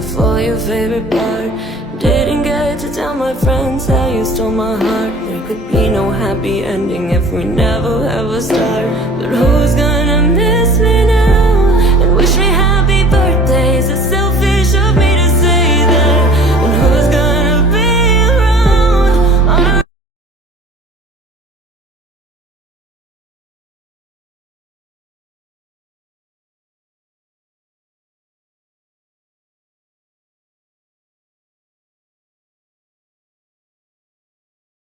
before your favorite part. Didn't get to tell my friends how you stole my heart. There could be no happy ending if we never ever start. But who's gonna miss me now?